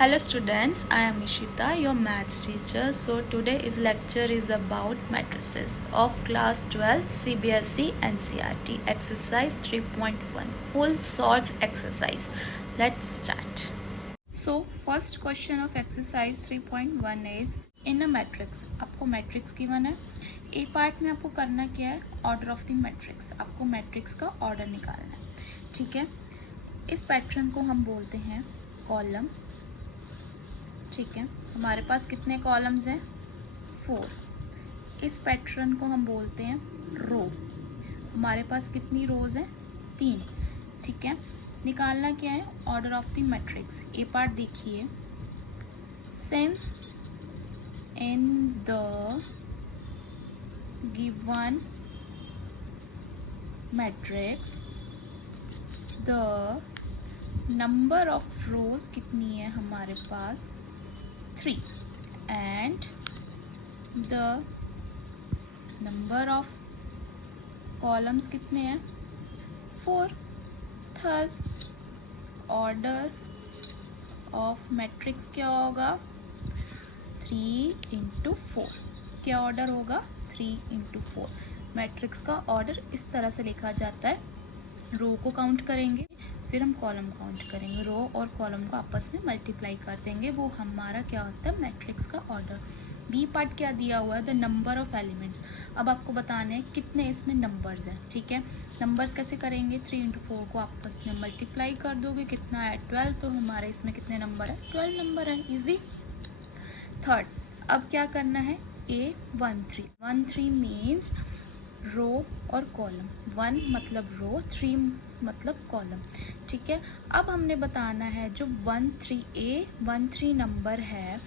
Hello students, I am Ishita, your maths teacher. So today's lecture is about matrices of class 12 CBSE NCERT exercise 3.1 full solved exercise. Let's start. So first question of exercise 3.1 is in a matrix. आपको matrix given है. ए part में आपको करना क्या है, order of the matrix. आपको matrix का order निकालना है. ठीक है, इस पैटर्न को हम बोलते हैं कॉलम. ठीक है, हमारे पास कितने कॉलम्स हैं, 4. इस पैटर्न को हम बोलते हैं रो. हमारे पास कितनी रोज हैं, 3. ठीक है, निकालना क्या है, order of the matrix. A part देखिए, since in the given matrix the number of rows कितनी है हमारे पास, 3 and the number of columns कितने हैं, 4. Thus order of matrix क्या होगा, 3 into 4. क्या ऑर्डर होगा, 3 into 4. मैट्रिक्स का ऑर्डर इस तरह से लिखा जाता है. रो को काउंट करेंगे, फिर हम कॉलम काउंट करेंगे, रो और कॉलम को आपस में मल्टीप्लाई कर देंगे. वो हमारा क्या होता है, मैट्रिक्स का ऑर्डर. बी पार्ट क्या दिया हुआ है, द नंबर ऑफ एलिमेंट्स. अब आपको बताना है कितने इसमें नंबर्स हैं. ठीक है, नंबर्स कैसे करेंगे, 3 into 4 को आपस में मल्टीप्लाई कर दोगे, कितना है 12. तो हमारे इसमें कितने नंबर है, 12 नंबर है. ईजी. थर्ड, अब क्या करना है, A13 मीन्स रो और कॉलम. 1 मतलब रो, 3 मतलब कॉलम. ठीक है, अब हमने बताना है जो 13 नंबर है,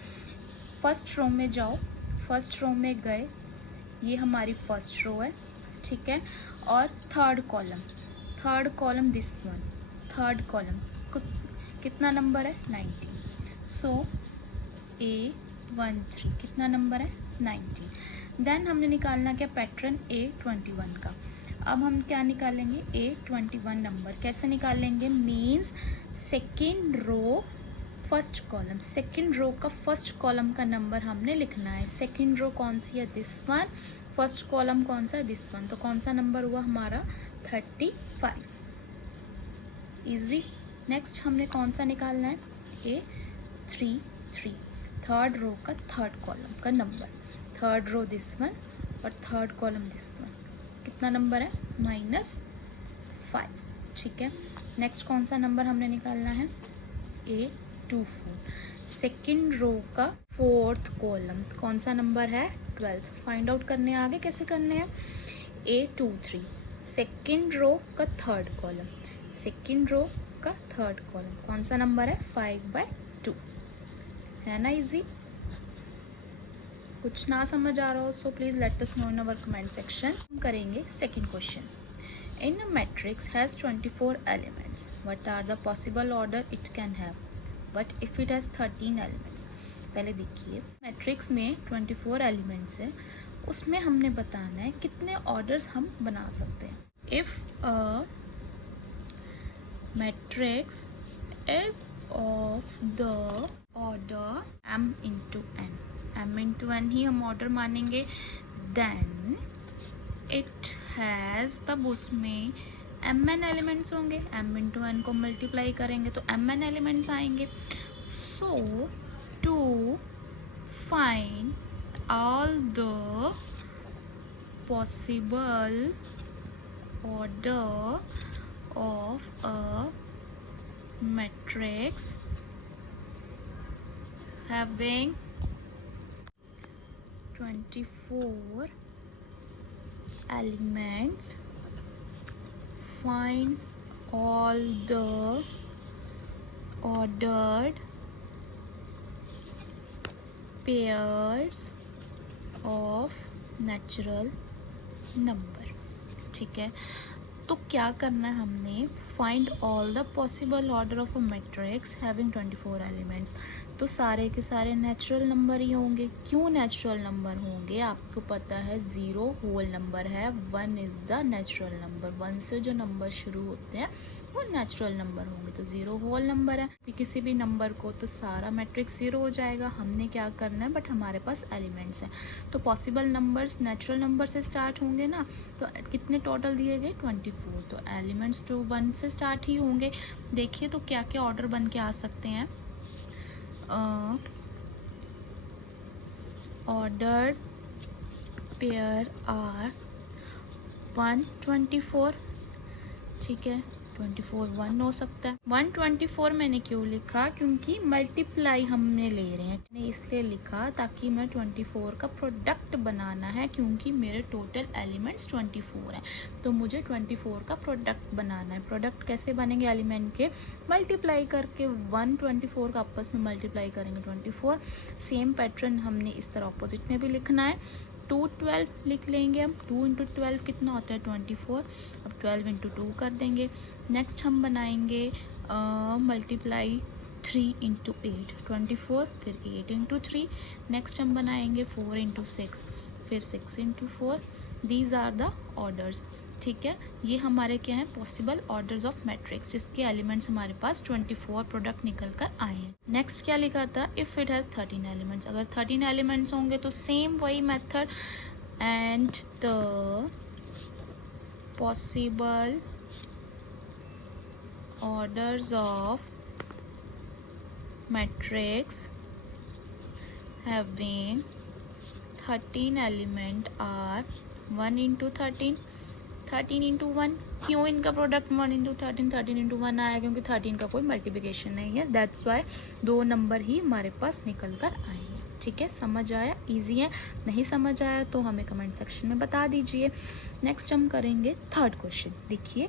फर्स्ट रो में जाओ. फर्स्ट रो में गए, ये हमारी फर्स्ट रो है. ठीक है, और third column this one. Third column कितना नंबर है, 19. सो A13 कितना नंबर है, 19. देन हमने निकालना क्या, पैटर्न A21 का. अब हम क्या निकालेंगे, A21 नंबर. कैसे निकालेंगे, means second row first column. Second row का फर्स्ट कॉलम का नंबर हमने लिखना है. सेकेंड रो कौन सी है, दिस वन. फर्स्ट कॉलम कौन सा है, दिस वन. तो कौन सा नंबर हुआ हमारा, 35. इजी. नेक्स्ट हमने कौन सा निकालना है, A33. थर्ड रो का थर्ड कॉलम का number. Third row this one और थर्ड कॉलम दिस वन. कितना नंबर है, -5. ठीक है, नेक्स्ट कौन सा नंबर हमने निकालना है, A24. सेकेंड रो का फोर्थ कॉलम कौन सा नंबर है, 12. फाइंड आउट करने आगे कैसे करने हैं, A23. सेकेंड रो का थर्ड कॉलम. सेकेंड रो का थर्ड कॉलम कौन सा नंबर है, 5/2. है ना इजी. कुछ ना समझ आ रहा हो so please let us know in our comment section. हम करेंगे second question. In a matrix has 24 elements. What are the possible order it can have. But if it has 13 elements. पहले देखिए, मैट्रिक्स में 24 एलिमेंट्स है, उसमें हमने बताना है कितने ऑर्डर्स हम बना सकते हैं. If a matrix is of the order m into n. m into n ही हम ऑर्डर मानेंगे. देन इट हैज़, तब उसमें mn एलिमेंट्स होंगे. m into n को मल्टीप्लाई करेंगे तो mn एलिमेंट्स आएंगे. So to find all the possible order of a matrix having 24 elements, find all the ordered pairs of natural number. ठीक है, तो क्या करना है हमने, find all the possible order of a matrix having 24 elements. तो सारे के सारे नेचुरल नंबर ही होंगे। क्यों नेचुरल नंबर होंगे, आपको पता है 0 होल नंबर है, 1 इज़ द नेचुरल नंबर। 1 से जो नंबर शुरू होते हैं वो नेचुरल नंबर होंगे। तो 0 होल नंबर है कि किसी भी नंबर को तो सारा मैट्रिक्स 0 हो जाएगा। हमने क्या करना है, बट हमारे पास एलिमेंट्स हैं तो पॉसिबल नंबर्स नेचुरल नंबर से स्टार्ट होंगे ना। तो कितने टोटल दिए गए, 24। तो एलिमेंट्स तो 1 से स्टार्ट ही होंगे। देखिए तो क्या क्या ऑर्डर बन के आ सकते हैं। ऑर्डर पेयर आर 124, ठीक है। 24 1 हो सकता है। 124 मैंने क्यों लिखा, क्योंकि मल्टीप्लाई हमने ले रहे हैं, मैंने इसलिए लिखा ताकि मैं 24 का प्रोडक्ट बनाना है, क्योंकि मेरे टोटल एलिमेंट्स 24 हैं तो मुझे 24 का प्रोडक्ट बनाना है। प्रोडक्ट कैसे बनेंगे एलिमेंट के, मल्टीप्लाई करके। 124 का आपस में मल्टीप्लाई करेंगे 24। सेम पैटर्न हमने इस तरह ऑपोजिट में भी लिखना है। 2 12 लिख लेंगे हम। 2 इंटू 12 कितना होता है, 24। अब 12 इंटू 2 कर देंगे। नेक्स्ट हम बनाएंगे मल्टीप्लाई 3 इंटू 8, 24, फिर 8 इंटू 3। नेक्स्ट हम बनाएंगे 4 इंटू 6, फिर 6 into 4। These are the orders, ठीक है। ये हमारे क्या हैं, पॉसिबल ऑर्डर्स ऑफ मैट्रिक्स, जिसके एलिमेंट्स हमारे पास 24 प्रोडक्ट निकल कर आए हैं। नेक्स्ट क्या लिखा था, इफ़ इट हैज़ 13 एलिमेंट्स। अगर 13 एलिमेंट्स होंगे तो सेम वही method, and the possible orders of matrix having 13 element are 1 into 13, 13 into 1। क्यों इनका प्रोडक्ट 1 into 13, 13 into 1 आया, क्योंकि 13 का कोई मल्टीप्लिकेशन नहीं है। दैट्स वाई 2 नंबर ही हमारे पास निकल कर आए हैं, ठीक है। समझ आया, इजी है। नहीं समझ आया तो हमें कमेंट सेक्शन में बता दीजिए। नेक्स्ट हम करेंगे थर्ड क्वेश्चन। देखिए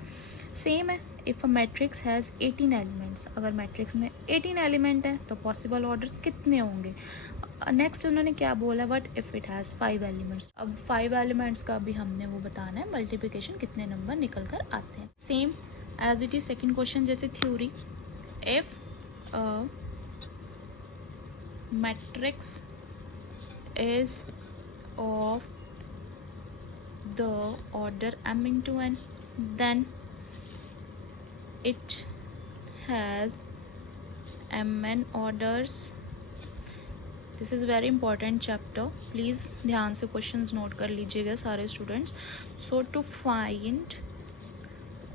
सेम है। If a matrix has 18 elements, अगर मैट्रिक्स में 18 एलिमेंट है तो पॉसिबल ऑर्डर्स कितने होंगे। नेक्स्ट उन्होंने क्या बोला, but if it has 5 elements. अब 5 एलिमेंट्स का भी हमने वो बताना है, मल्टीप्लिकेशन कितने नंबर निकल कर आते हैं। Same as it is second question जैसे theory. If a matrix is of the order m into n, then it has mn orders। This is very important chapter, please ध्यान से क्वेश्चंस नोट कर लीजिएगा सारे students. So to find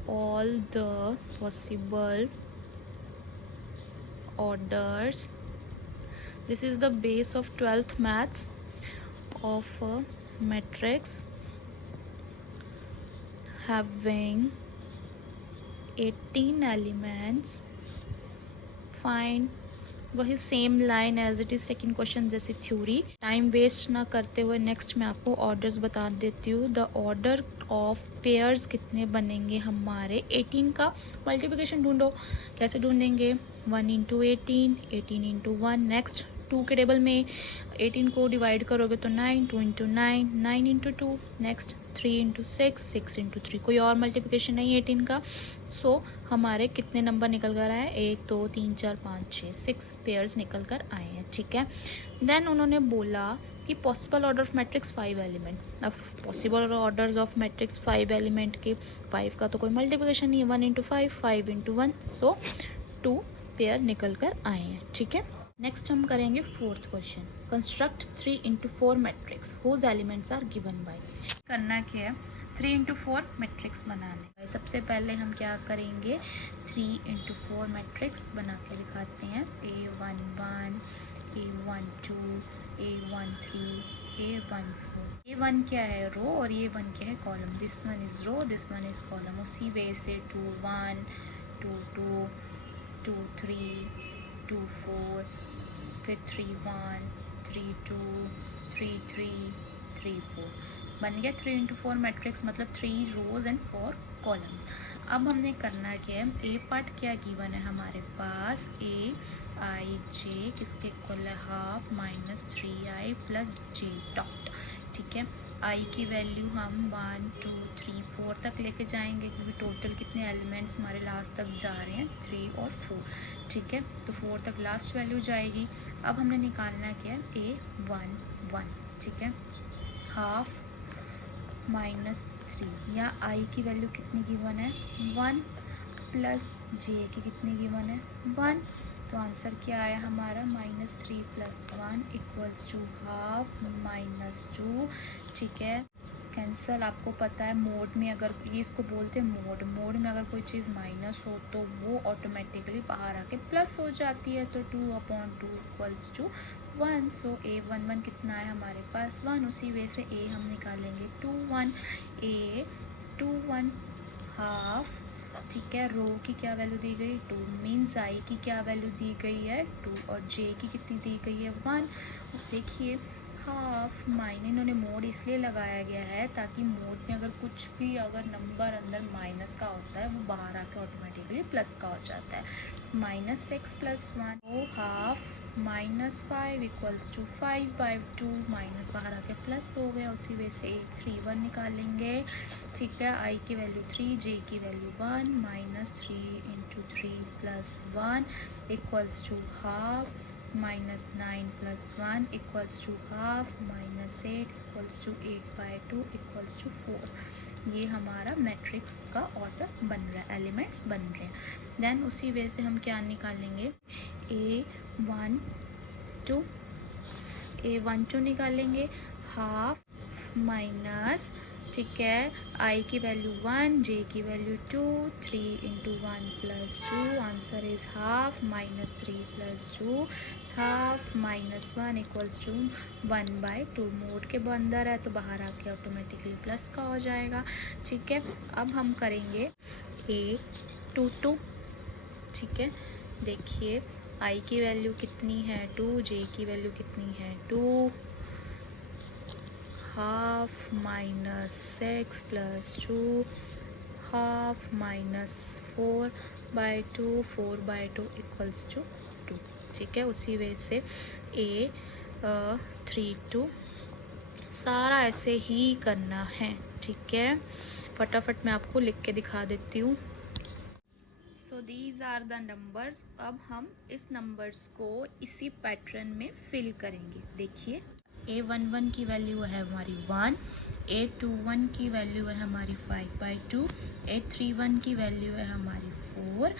all the possible orders, this is the base of 12th maths of matrix having 18 elements, find, वही same line as it is second question जैसे theory. Time waste ना करते हुए next मैं आपको orders बता देती हूँ। द ऑर्डर ऑफ पेयर्स कितने बनेंगे हमारे, 18 का मल्टीप्लिकेशन ढूंढो। कैसे ढूंढेंगे, 1 इंटू 18, 18 इंटू 1। नेक्स्ट 2 के टेबल में 18 को डिवाइड करोगे तो 9, 2 into 9, 9 into 2। Next 3 into 6, 6 into 3। कोई और मल्टीप्लिकेशन नहीं 18 का। सो हमारे कितने नंबर निकल कर आए, 1 2 3 4 5 6, 6 पेयर्स निकल कर आए हैं, ठीक है। देन उन्होंने बोला कि possible order of matrix 5 element. अब possible orders of matrix 5 element के 5 का तो कोई मल्टीप्लिकेशन नहीं है, 1 इंटू 5, 5 इंटू 1। सो 2 पेयर निकल कर आए हैं, ठीक है। नेक्स्ट हम करेंगे fourth question. Construct 3 into 4 matrix whose elements are given by. करना क्या है, 3 इंटू 4 मैट्रिक्स बनाने। सबसे पहले हम क्या करेंगे, 3 इंटू 4 मैट्रिक्स बना के दिखाते हैं। A11, A12, A13, A14। A1 क्या है, रो, और A1 क्या है, column. This one is row, this one is column. उसी वे से 2 1, 2 2, 2 3, 2 4, फिर 3 1, 3 2, 3 3, 3 4। बन गया 3 इंटू 4 मैट्रिक्स, मतलब 3 रोज एंड 4 कॉलम्स। अब हमने करना क्या है, ए पार्ट क्या गिवन है हमारे पास, ए आई जे किसके इक्वल है, half minus 3i plus J dot, ठीक है। आई की वैल्यू हम 1 2 3 4 तक लेके जाएंगे, क्योंकि टोटल कितने एलिमेंट्स हमारे लास्ट तक जा रहे हैं 3 और 4, ठीक है। तो 4 तक लास्ट वैल्यू जाएगी। अब हमने निकालना क्या है, A11, ठीक है। हाफ -3, या आई की वैल्यू कितनी गिवन है 1 प्लस जे की कितनी गिवन है 1, तो आंसर क्या आया हमारा -3 + 1 = हाफ -2, ठीक है। कैंसल, आपको पता है मोड में अगर ये इसको बोलते हैं मोड में अगर कोई चीज़ माइनस हो तो वो ऑटोमेटिकली बाहर आके प्लस हो जाती है, तो 2/2 = 1। सो A11 कितना है हमारे पास 1। उसी वे से A हम निकालेंगे 21, A21 हाफ, ठीक है। रो की क्या वैल्यू दी गई 2, मीन्स आई की क्या वैल्यू दी गई है 2, और जे की कितनी दी गई है 1। देखिए हाफ माइनस, इन्होंने मोड इसलिए लगाया गया है ताकि मोड में अगर कुछ भी अगर नंबर अंदर माइनस का होता है वो बाहर आके ऑटोमेटिकली प्लस का हो जाता है। -6 + 1 तो हाफ -5 = 5/2, माइनस बाहर आके प्लस हो गया। उसी वजह से 31 निकालेंगे, ठीक है। आई की वैल्यू 3, जे की वैल्यू 1, -3 × 3 + 1 = हाफ, -9 + 1 = हाफ, -8 = 8/2 = 4। ये हमारा मैट्रिक्स का ऑर्डर बन रहा है, एलिमेंट्स बन रहे हैं। देन उसी वे से हम क्या निकालेंगे A12 निकालेंगे, हाफ माइनस, ठीक है। आई की वैल्यू 1, जे की value 2, 3 × 1 + 2, answer is half, -3 + 2 half, -1 = 1/2। Mode के अंदर है तो बाहर आके ऑटोमेटिकली प्लस का हो जाएगा, ठीक है। अब हम करेंगे A22, ठीक है। देखिए आई की वैल्यू कितनी है 2, जे की वैल्यू कितनी है 2, हाफ -6 + 2 हाफ, -4/2, 4/2 = 2, ठीक है। उसी वजह से A32 सारा ऐसे ही करना है, ठीक है। फटाफट मैं आपको लिख के दिखा देती हूँ। So these are the numbers. अब हम इस नंबर्स को इसी पैटर्न में फिल करेंगे। देखिए A11 की वैल्यू है हमारी 1, A21 की वैल्यू है हमारी 5/2, A31 की वैल्यू है हमारी 4,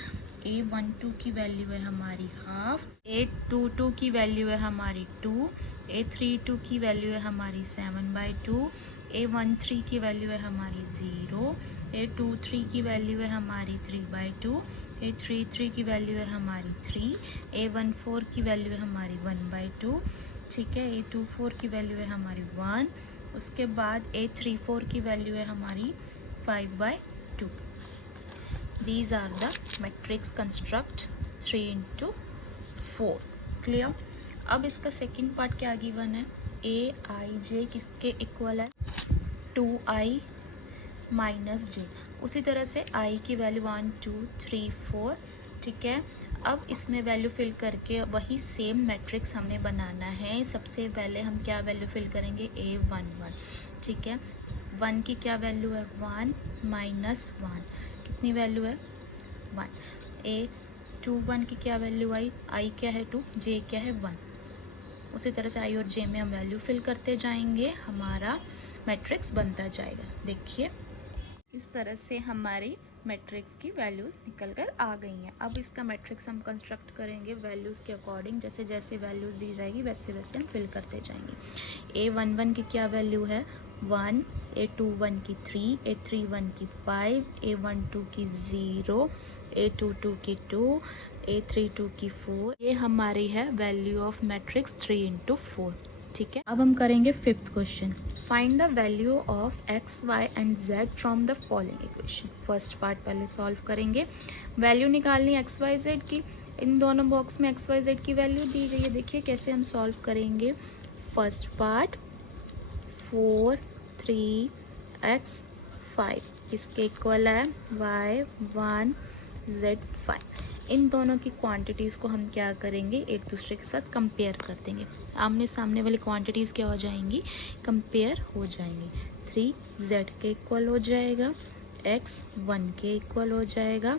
A12 की वैल्यू है हमारी हाफ, A22 की वैल्यू है हमारी 2, A32 की वैल्यू है हमारी 7/2, A13 की वैल्यू है हमारी 0, A23 की वैल्यू है हमारी 3/2, A33 की वैल्यू है हमारी 3, A14 की वैल्यू है हमारी 1/2, ठीक है। A24 की वैल्यू है हमारी 1, उसके बाद A34 की वैल्यू है हमारी 5/2। These are the matrix construct 3 × 4, clear. अब इसका सेकंड पार्ट क्या गिवन है, Aij किसके इक्वल है 2i - j। उसी तरह से i की वैल्यू 1 2 3 4, ठीक है। अब इसमें वैल्यू फिल करके वही सेम मैट्रिक्स हमें बनाना है। सबसे पहले हम क्या वैल्यू फिल करेंगे A11, ठीक है। 1 की क्या वैल्यू है 1 - 1, कितनी वैल्यू है 1। A21 की क्या वैल्यू आई, i क्या है 2, j क्या है 1। उसी तरह से i और j में हम वैल्यू फिल करते जाएंगे, हमारा मैट्रिक्स बनता जाएगा। देखिए इस तरह से हमारी मैट्रिक्स की वैल्यूज़ निकल कर आ गई हैं। अब इसका मैट्रिक्स हम कंस्ट्रक्ट करेंगे वैल्यूज़ के अकॉर्डिंग, जैसे जैसे वैल्यूज़ दी जाएगी वैसे वैसे हम फिल करते जाएंगे। A11 की क्या वैल्यू है 1, A21 की 3, A31 की 5, A12 की 0, A22 की 2, A32 की 4। ये हमारी है वैल्यू ऑफ मैट्रिक्स 3 × 4, ठीक है। अब हम करेंगे 5th question, find the value of x, y and z from the following equation. First part पहले सॉल्व करेंगे, वैल्यू निकालनी x, y, z की। इन दोनों बॉक्स में x, y, z की वैल्यू दी गई है। देखिए कैसे हम सॉल्व करेंगे। फर्स्ट पार्ट 4 3x 5 इसके इक्वल है y 1 z 5। इन दोनों की क्वांटिटीज़ को हम क्या करेंगे, एक दूसरे के साथ कंपेयर कर देंगे। आमने सामने वाली क्वांटिटीज़ क्या हो जाएंगी, कंपेयर हो जाएंगी। 3z के इक्वल हो जाएगा, x 1 के इक्वल हो जाएगा,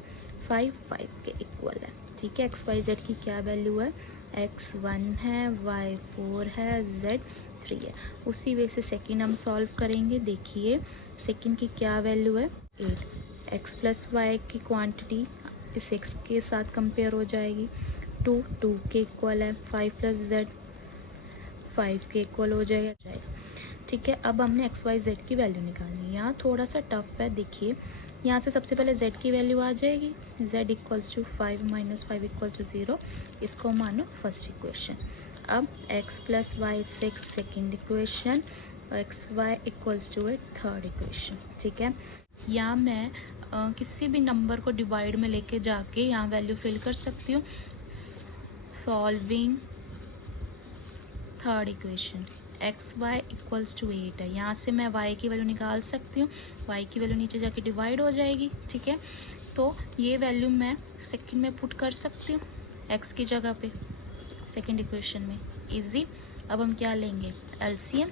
5 के इक्वल है। ठीक है, x y z की क्या वैल्यू है, x 1 है, y 4 है, z 3 है। उसी वे से सेकेंड हम सॉल्व करेंगे। देखिए सेकेंड की क्या वैल्यू है, 8। x प्लस वाई की क्वांटिटी इस x के साथ कंपेयर हो जाएगी। 2 के इक्वल है, 5 प्लस z 5 के इक्वल हो जाएगा। ठीक है, अब हमने एक्स वाई जेड की वैल्यू निकालनी है। यहाँ थोड़ा सा टफ है। देखिए यहाँ से सबसे पहले z की वैल्यू आ जाएगी, z equals to 5 minus 5 equal to 0। इसको मानो फर्स्ट इक्वेशन। अब x plus y 6 second equation, x y equals to third equation. ठीक है, यहाँ मैं किसी भी नंबर को डिवाइड में लेके जाके यहाँ वैल्यू फिल कर सकती हूँ। Solving third equation, x y equals to 8 है। यहाँ से मैं y की वैल्यू निकाल सकती हूँ, y की वैल्यू नीचे जाके डिवाइड हो जाएगी। ठीक है, तो ये वैल्यू मैं सेकंड में पुट कर सकती हूँ x की जगह पे, सेकंड इक्वेशन में। इजी। अब हम क्या लेंगे, LCM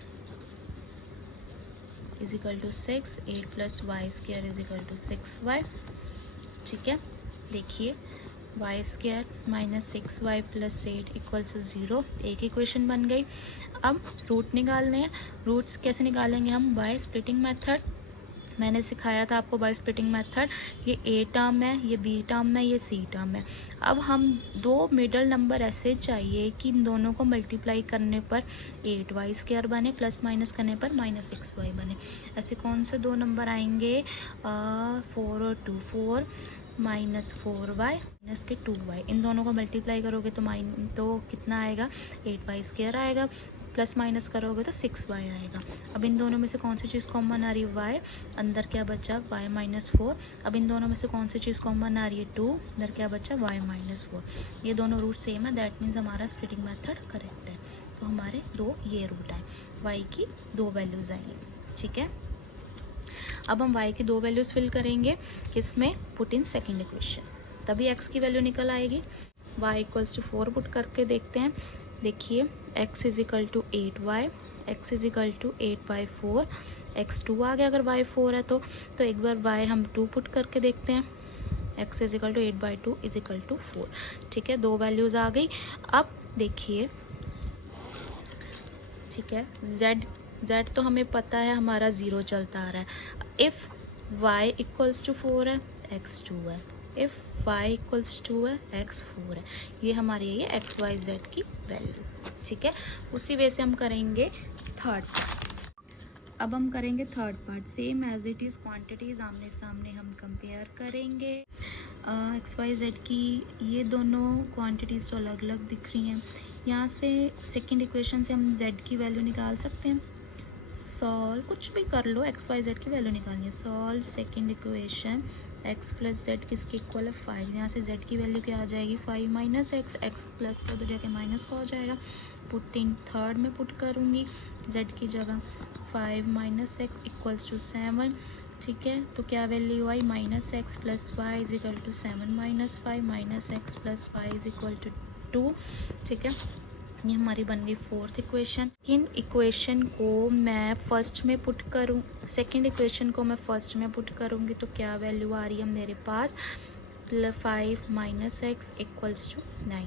is equal to 6, 8 plus y square is equal to 6y। ठीक है, देखिए y square minus 6y plus 8 equal to 0, एक इक्वेशन बन गई। अब रूट निकालने हैं। रूट्स कैसे निकालेंगे हम, बाय स्प्लिटिंग मेथड। मैंने सिखाया था आपको बाय स्प्लिटिंग मेथड। ये a टर्म है, ये b टर्म है, ये c टर्म है। अब हम दो मिडल नंबर ऐसे चाहिए कि इन दोनों को मल्टीप्लाई करने पर 8y स्क्वायर बने, प्लस माइनस करने पर माइनस 6y बने। ऐसे कौन से दो नंबर आएंगे, 4 और 2, 4 माइनस 4y माइनस के 2y। इन दोनों को मल्टीप्लाई करोगे तो कितना आएगा, 8y स्क्वायर आएगा, प्लस माइनस करोगे तो 6y आएगा। अब इन दोनों में से कौन सी चीज़ कॉमन आ रही है, y। अंदर क्या बचा, y माइनस 4। अब इन दोनों में से कौन सी चीज़ कॉमन आ रही है, 2। अंदर क्या बचा, y माइनस 4। ये दोनों रूट सेम है, दैट मीन्स हमारा स्प्लिटिंग मेथड करेक्ट है। तो हमारे दो ये रूट है, y की दो वैल्यूज़ आएंगी। ठीक है, अब हम y की दो वैल्यूज़ फिल करेंगे, किसमें, पुट इन सेकेंड इक्वेशन, तभी x की वैल्यू निकल आएगी। y इक्वल्स टू 4 पुट करके देखते हैं। देखिए x is equal to 8y, x is equal to 8/4, x 2 आ गया अगर y 4 है तो एक बार y हम 2 पुट करके देखते हैं। x is equal to 8/2 is equal to 4। ठीक है, दो वैल्यूज़ आ गई। अब देखिए, ठीक है, z तो हमें पता है हमारा 0 चलता आ रहा है। इफ़ y इक्वल्स टू 4 है, x 2 है। इफ़ y इक्वल्स टू है, x 4 है। ये हमारी ये x y z की वैल्यू। ठीक है, उसी वे से हम करेंगे थर्ड पार्ट। अब हम करेंगे third part, same as it is quantities आमने सामने हम कंपेयर करेंगे। एक्स वाई जेड की ये दोनों क्वांटिटीज़ तो अलग अलग दिख रही हैं। यहाँ से सेकंड इक्वेशन से हम z की वैल्यू निकाल सकते हैं। सॉल्व, कुछ भी कर लो, एक्स वाई जेड की वैल्यू निकालनी है। Solve second equation, x plus Z किसके इक्वल है, 5। यहाँ से z की वैल्यू क्या आ जाएगी, 5 माइनस x प्लस का तो जाके माइनस का हो जाएगा। पुट इन थर्ड में पुट करूँगी z की जगह, 5 माइनस x इक्वल्स टू 7। ठीक है, तो क्या वैल्यू आई, minus x plus y is equal to 7 minus 5 minus x plus y is equal to 2। ठीक है, ये हमारी बन गई फोर्थ इक्वेशन। इन इक्वेशन को मैं फर्स्ट में पुट करूँ, सेकंड इक्वेशन को मैं फर्स्ट में पुट करूँगी तो क्या वैल्यू आ रही है मेरे पास, 5 माइनस एक्स इक्वल्स टू 9।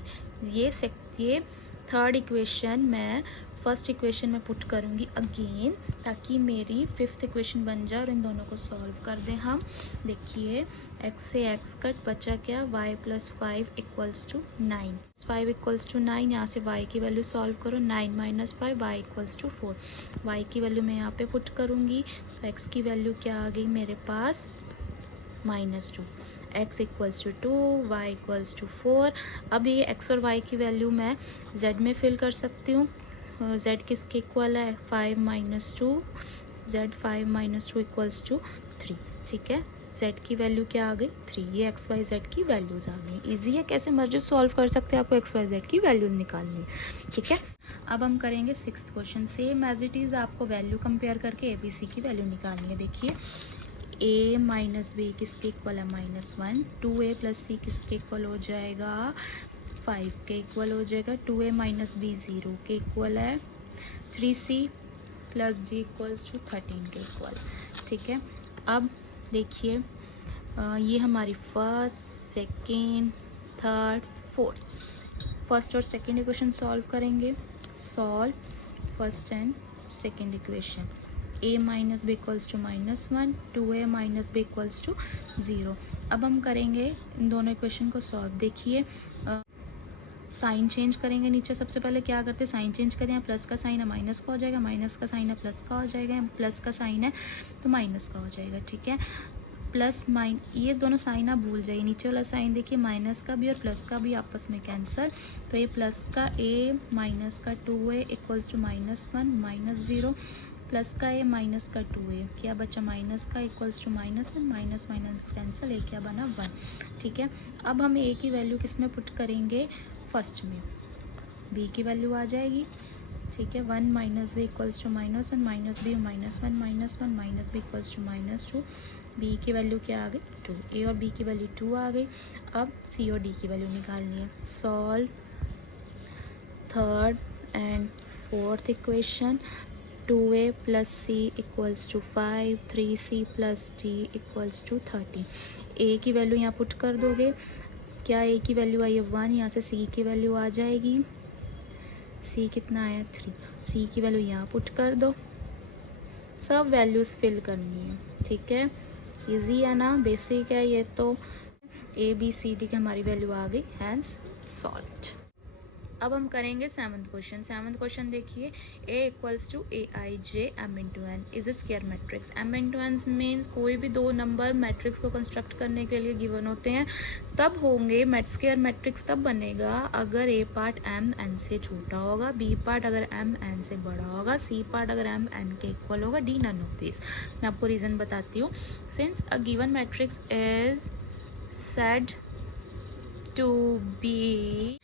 ये थर्ड इक्वेशन मैं फर्स्ट इक्वेशन में पुट करूँगी अगेन, ताकि मेरी फिफ्थ इक्वेशन बन जाए और इन दोनों को सॉल्व कर दें हम। देखिए x से x कट, बचा क्या, y plus 5 equals to 9। 5 equals to 9, यहाँ से y की वैल्यू सॉल्व करो, 9 minus 5 y equals to 4। y की वैल्यू मैं यहाँ पे पुट करूँगी, तो x की वैल्यू क्या आ गई मेरे पास, -2। x equals to 2, y equals to 4। अब ये x और y की वैल्यू मैं z में फिल कर सकती हूँ। z किसके इक्वल है, 5 minus 2, z 5 minus 2 equals to 3। ठीक है, z की वैल्यू क्या आ गई, 3। ये एक्स वाई जेड की वैल्यूज़ आ गई। इजी है, कैसे मर्जी सॉल्व कर सकते हैं, आपको एक्स वाई जेड की वैल्यूज निकालनी है। ठीक है, अब हम करेंगे sixth question, same as it is आपको वैल्यू कंपेयर करके ए बी सी की वैल्यू निकालनी है। देखिए a माइनस बी किसके इक्वल है -1, 2a प्लस सी किसके इक्वल हो जाएगा 5 के इक्वल हो जाएगा, 2a माइनस बी 0 के इक्वल है, 3c plus D equals to 13 के इक्वल। ठीक है, अब देखिए ये हमारी first, second, third, fourth, first और सेकेंड इक्वेशन सॉल्व करेंगे। Solve first and second equation, a minus b equals to -1, 2a minus b equals to 0। अब हम करेंगे इन दोनों इक्वेशन को सॉल्व। देखिए साइन चेंज करेंगे, नीचे सबसे पहले क्या करते हैं साइन चेंज करें, प्लस का साइन है माइनस का हो जाएगा, माइनस का साइन है प्लस का हो जाएगा, प्लस का साइन है तो माइनस का हो जाएगा। ठीक है, प्लस ये दोनों साइन आप भूल जाइए, नीचे वाला साइन देखिए माइनस का भी और प्लस का भी आपस में कैंसिल, तो ये प्लस का a माइनस का 2a इक्वल्स टू -1 -0, प्लस का a माइनस का 2a क्या बचा माइनस का equals to -1, minus minus cancel, a क्या बना 1। ठीक है, अब हम a की वैल्यू किस में पुट करेंगे, फर्स्ट में, b की वैल्यू आ जाएगी। ठीक है, 1 minus b equals to -1 minus b -1 minus b equals to -2, b की वैल्यू क्या आ गई 2, a और b की वैल्यू 2 आ गई। अब c और d की वैल्यू निकालनी है। Solve third and fourth equation, 2a plus c equals to 5, 3c plus d equals to 30। a की वैल्यू यहाँ पुट कर दोगे, क्या a की वैल्यू आई है 1, यहाँ से c की वैल्यू आ जाएगी, c कितना आया 3, c की वैल्यू यहाँ पुट कर दो, सब वैल्यूज़ फिल करनी है। ठीक है, इजी है ना, बेसिक है ये तो। a b c d की हमारी वैल्यू आ गई, हैंस सॉल्व्ड। अब हम करेंगे सेवन्थ क्वेश्चन। सेवन्थ क्वेश्चन देखिए, a equals to aij m into n is a square matrix. m into n means कोई भी दो नंबर मैट्रिक्स को कंस्ट्रक्ट करने के लिए गिवन होते हैं, तब होंगे स्क्वायर मैट्रिक्स तब बनेगा अगर a पार्ट m n से छोटा होगा, b पार्ट अगर m n से बड़ा होगा, c पार्ट अगर m n के इक्वल होगा, d नन ऑफ दिस। मैं आपको रीज़न बताती हूँ। Since a given matrix is said to be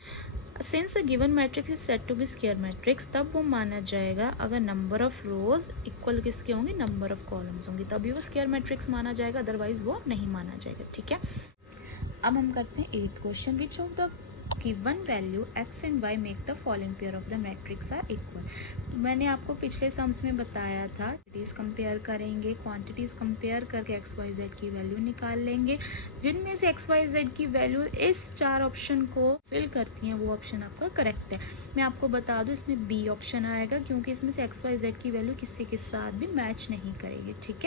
since a given matrix is set to be square matrix, तब वो माना जाएगा अगर नंबर ऑफ रोज इक्वल किसके होंगे, नंबर ऑफ कॉलम्स होंगे, तभी वो स्क्वायर मैट्रिक्स माना जाएगा, अदरवाइज वो नहीं माना जाएगा। ठीक है, अब हम करते हैं 8th question, which of the given value x and y make the following pair of the matrix are equal. मैंने आपको पिछले सम्स में बताया था, क्वांटिटीज़ कंपेयर करेंगे, क्वांटिटीज़ कंपेयर करके x y z की वैल्यू निकाल लेंगे, जिनमें से x y z की वैल्यू इस 4 ऑप्शन को फिल करती हैं वो ऑप्शन आपका करेक्ट है। मैं आपको बता दूं इसमें b ऑप्शन आएगा, क्योंकि इसमें से x y z की वैल्यू किसी के साथ भी मैच नहीं करेगी। ठीक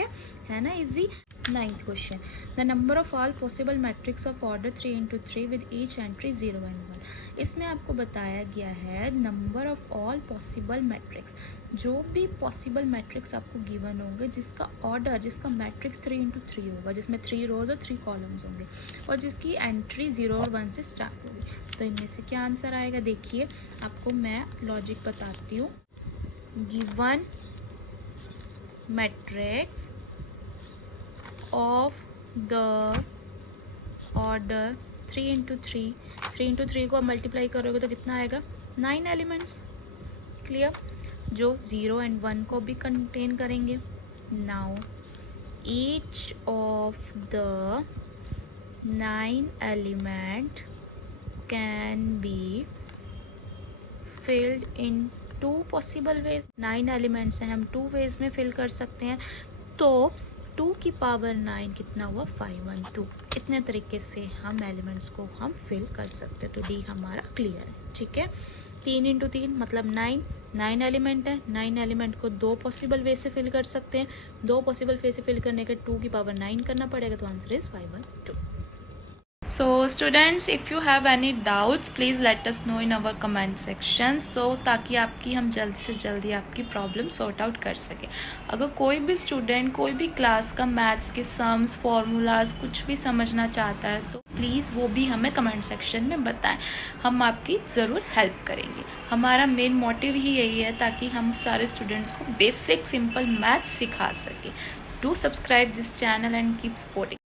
है ना, easy. 9th question, the number of all possible matrix of order 3 into 3 with each entry 0 and 1। इसमें आपको बताया गया है number of all possible matrix, जो भी पॉसिबल मैट्रिक्स आपको गिवन होंगे जिसका ऑर्डर, जिसका मैट्रिक्स 3 into 3 होगा, जिसमें 3 रोज और 3 कॉलम्स होंगे और जिसकी एंट्री 0 और 1 से स्टार्ट होगी, तो इनमें से क्या आंसर आएगा। देखिए आपको मैं लॉजिक बताती हूँ। Given matrix of the order 3 into 3 को मल्टीप्लाई करोगे तो कितना आएगा 9 एलिमेंट्स। क्लियर, जो 0 and 1 को भी कंटेन करेंगे। Now each of the 9 element can be filled in 2 possible ways. 9 elements हैं, हम 2 वेज में फिल कर सकते हैं, तो 2 की पावर 9 कितना हुआ 512। इतने तरीके से हम एलिमेंट्स को हम फिल कर सकते हैं, तो डी हमारा क्लियर है। ठीक है, 3 into 3 मतलब 9 एलिमेंट है, 9 एलिमेंट को 2 पॉसिबल वे से फिल कर सकते हैं, 2 पॉसिबल वे से फिल करने के 2 की पावर 9 करना पड़ेगा, तो answer is 512। So students, if you have any doubts, please let us know in our comment section, so ताकि आपकी हम जल्दी से जल्दी आपकी प्रॉब्लम सॉर्ट आउट कर सके। अगर कोई भी स्टूडेंट कोई भी क्लास का मैथ्स के सम्स, फॉर्मूलाज कुछ भी समझना चाहता है, तो प्लीज़ वो भी हमें कमेंट सेक्शन में बताएं, हम आपकी ज़रूर हेल्प करेंगे। हमारा मेन मोटिव ही यही है ताकि हम सारे स्टूडेंट्स को बेसिक सिंपल मैथ्स सिखा सकें। Do subscribe this channel and keep supporting.